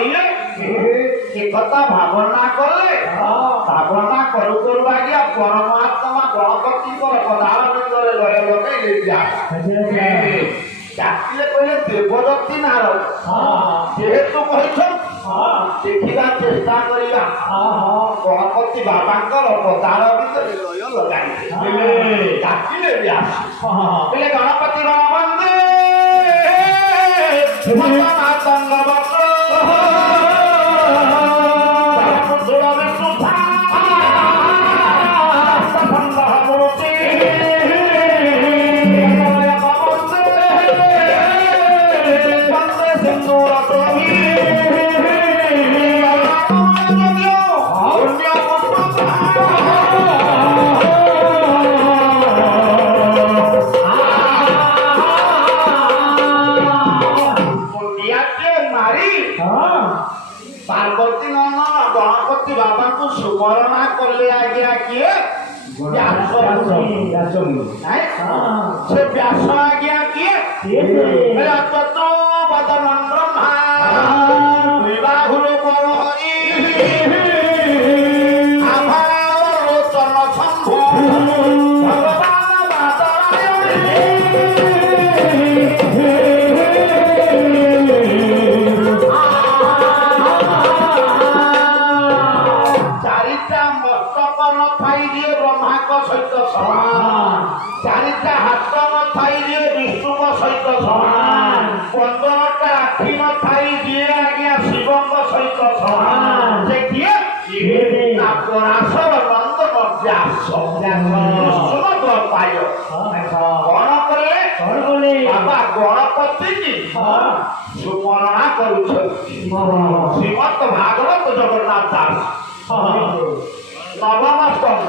କରିବେ ଏ କଥା ଭାବନା କଲେ ଭାବନା କରୁ କରୁ ଆଜ୍ଞା ପରମାତ୍ମା ଗଣପତିଙ୍କର ପଦାର ଭିତରେ ଲୟ ଲଗେଇଲେ ଡାକିଲେ କହିଲେ ଦେବଦତ୍ତୀ ନାରଦ ଯେହେତୁ କହିଛନ୍ତି ଦେଖିବା ଚେଷ୍ଟା କରିବା ଗଣପତି ବାବାଙ୍କର ପଦାର ଭିତରେ ଲୟ ଲଗାଇଲେ ଡାକିଲେ ବ୍ୟାସ କହିଲେ ଗଣପତି ବନ୍ଦେ पार्वती नंदन गणपति बाबा को सुमरणा कले आज्ञा किए से व्यास आज्ञा किए तो बदनम ब्रह्मा विवाहुल परहरि आभारोचन शंभु भगवान चारिटा हाथ नथाई दिए विष्णु सहित समान 15टा आखि नथाई दिए आज्ञा शिव सहित समान से किए पराशर नंदन व्यास पाय कौन कले बाबा गणपति जी सुमरणा श्रीमद भागवत जगन्नाथ दास नवम स्कंद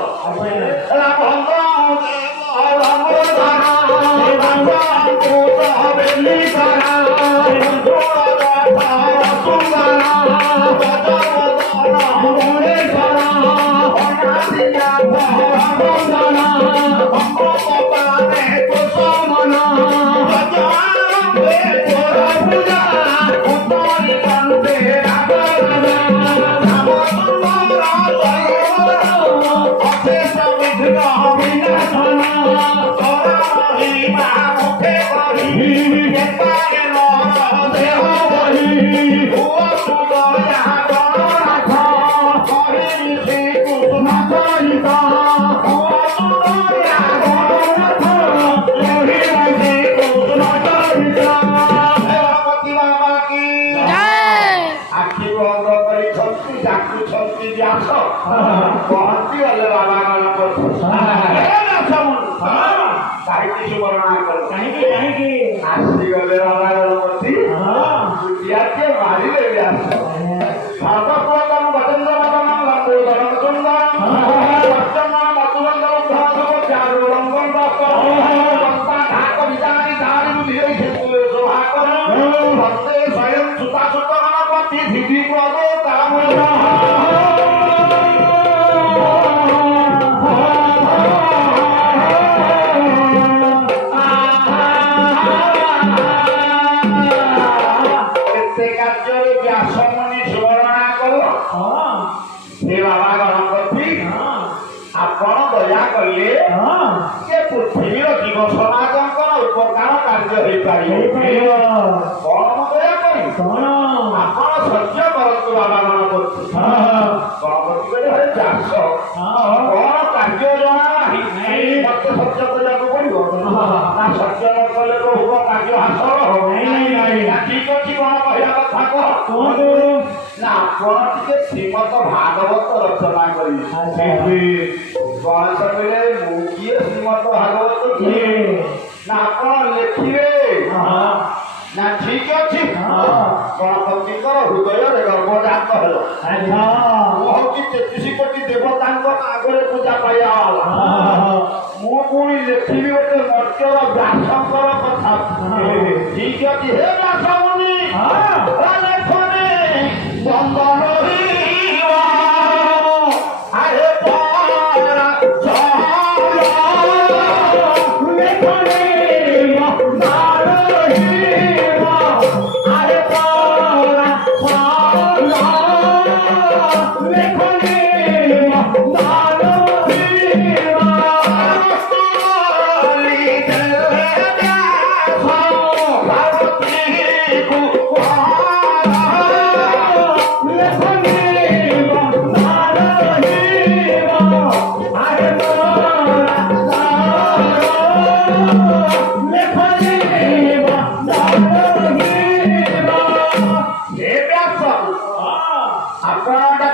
श्रीमद भागवत रचना करी गणेश कहले मुझे श्रीमद भागवत ना कौन लिखिए ना ठीक अच्छी गणपति हृदय गर्भजात हल मुझे 33 कोटी देवता आगे पूजा पाया मुझे लिखी गोटे मर्तर व्यासंकर कथा ठीक अच्छी हे व्यास मुनि बंदन Oh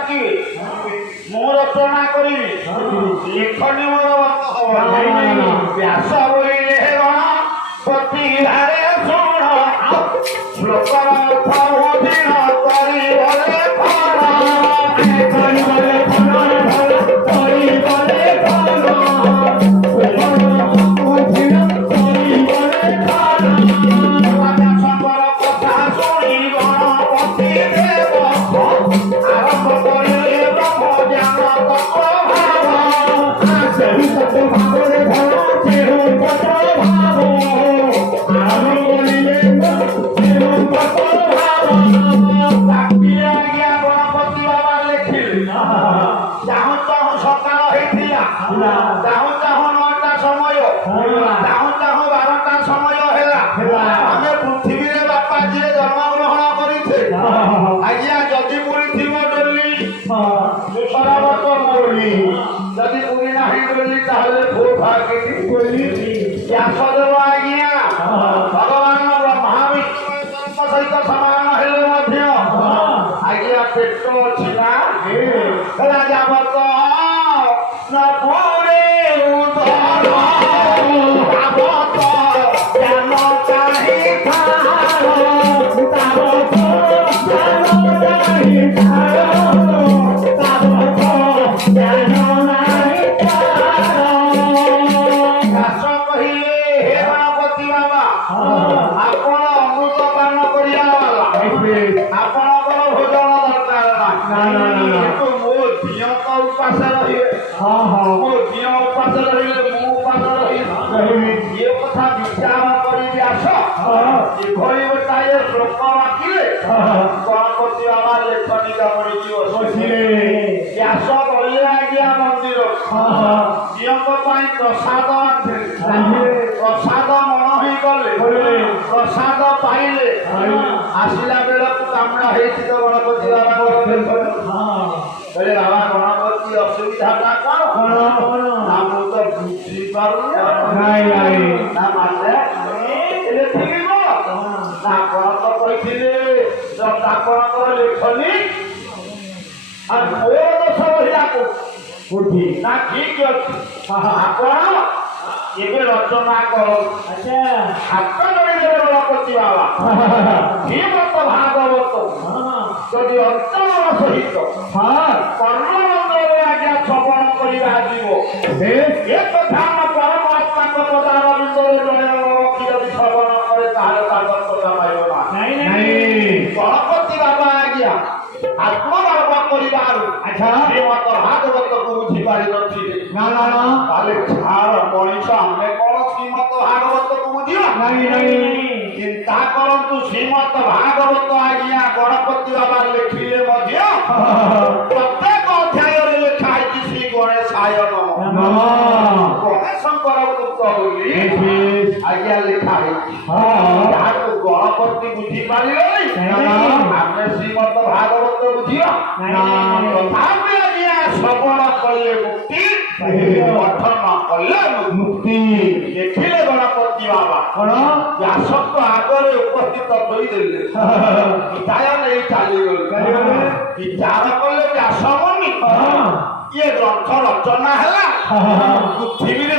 ଡାକିବେ ମୁଁ ରଚନା କରିବି ଲେଖନି ମୋର ବ୍ୟାସ ବୋଇଲେ ପ୍ରତିଭାରେ ଶୁଣ ଶ୍ଲୋକର ଅର୍ଥ କରିବଲେ ଚାହୁଁ ଚାହୁଁ 9ଟା ସମୟ ଚାହୁଁ ଚାହୁଁ 12ଟା ସମୟ ହେଲା ଆମେ ପୃଥିବୀରେ ବାପା ଯିଏ ଜନ୍ମଗ୍ରହଣ କରିଛେ ଆଜ୍ଞା ଯଦି ପୁରୀ ଥିବ ଡୋଲି ସରାବତ ମରୁଳି ଯଦି ପୁରୀ ନାହିଁ ଡୋଲି ତାହେଲେ ବ୍ୟାସଦେବ ଆଜ୍ଞା ଭଗବାନ ବ୍ରହ୍ମା ବିଷ୍ଣୁଙ୍କ ସହିତ ସମାନ ହେଲେ ମଧ୍ୟ ଆଜ୍ଞା ପେଟ ଅଛି ନା ରାଜାବତ ନପୁରେ ଉଦର ତାବତ ଜ୍ଞାନ ଚାହି ଥାର ତାବତ ଜ୍ଞାନ ଚାହି ଥାର ତାବତ ଜ୍ଞାନ ନାହିଁ ତାର ଦାସ କହିଲେ ହେ ଗଣପତି ବାବା ଆପଣ ଅମୃତ ପାନ କରିବା ବାଲା ଆପଣଙ୍କର ଭୋଜନ ଦରକାର ନାହିଁ କିନ୍ତୁ ମୋ ଝିଅ ତ ଉପାସ ରହିବେ ମୋ ଝିଅ ଉପାସ ରହିଲେ ମୁଁ ଉପାସ ରହିବି ଏ କଥା ବିଚାର କରିବି ଆସ ଏଭଳି ଗୋଟାଏ ଶ୍ଲୋକ ବାକିଲେ ଗଣପତି ବାବା ଲେଖନି କାମୁଡ଼ିକି ବସିଲେ ବ୍ୟାସ ଗଲେ ଆଜ୍ଞା ମନ୍ଦିର ଝିଅଙ୍କ ପାଇଁ ପ୍ରସାଦ ପ୍ରସାଦ ମନ ହେଇଗଲେ ପ୍ରସାଦ ପାଇଲେ ଆସିଲା ବେଳକୁ କାମୁଡ଼ା ହେଇଛି ତ ଗଣପତି ବାବାଙ୍କର କହିଲେ ବାବା ଗଣପତି ଅସୁବିଧାଟା କଣ ନା ମୁଁ ତ ବୁଝିପାରୁନି ନା ମାନେ ଲେଖିବ ନା ଆପଣ ତ କହିଥିଲେ ଆପଣଙ୍କର ଲେଖନି ଆଉ ମୋର ଦୋଷ ରହିଲାକୁ ନା ଠିକ ଅଛି ଆପଣ ଏବେ ରଚନା କରନ୍ତୁ ହାତ ଯୋଡ଼ିଦେବେ ଗଣପତି ବାବା ଶ୍ରୀମତ ଭାଗବତ ଯଦି ଅଞ୍ଚଳ ସହିତ କର୍ମମଣ୍ଡଳରେ ଆଜ୍ଞା ଶ୍ରବଣ କରିବା ଯିବ ଏ କଥା ଆମ ପରମାତ୍ମାଙ୍କ ପଦାର ବିନ୍ଦରେ ଜଣେ ରଖି ଯଦି ଶ୍ରବଣ କରେ ତାହେଲେ ତାଙ୍କର କଥା ପାଇବ ନାହିଁ ଗଣପତି ବାବା ଆଜ୍ଞା ଆତ୍ମଗର୍ବ କରିବାରୁ ଶ୍ରୀମତ ଭାଗବତକୁ ବୁଝିପାରିନଥିଲେ ତାହେଲେ ଛାଡ଼ ମଣିଷ ଆମେ କଣ ଶ୍ରୀମତ ଭାଗବତକୁ ବୁଝିବା ଚିନ୍ତା କରନ୍ତୁ ଶ୍ରୀମତ ଭାଗବତ ଆଜ୍ଞା ଗଣପତି ବାବା ଲେଖିଲେ ମଧ୍ୟ ପ୍ରତ୍ୟେକ ଅଧ୍ୟାୟରେ ଲେଖା ହେଇଛି ଶ୍ରୀ ଗଣେଶାୟ ନମଃ ଗଣେଶଙ୍କର ପୁତ୍ର ବୋଲି ଆଜ୍ଞା ଲେଖା ହେଇଛି ଯାହାକୁ ଗଣପତି ବୁଝିପାରିଲେ ଆମେ ଶ୍ରୀମତ ଭାଗବତ ବୁଝିବା ତଥାପି ଆଜ୍ଞା ଶ୍ରବଣ କଲେ ମୁକ୍ତି ପଠନ କଲେ ମୁକ୍ତି ଦେଖିଲେ ଗଣପତି ବାବା ବ୍ୟାସଙ୍କ ଆଗରେ ଉପସ୍ଥିତ ହୋଇଦେଲେ ବିଦାୟ ନେଇ ଚାଲିଗଲେ ବିଚାର କଲେ ବ୍ୟାସ ମୁନି ଇଏ ଗ୍ରନ୍ଥ ରଚନା ହେଲା ପୃଥିବୀରେ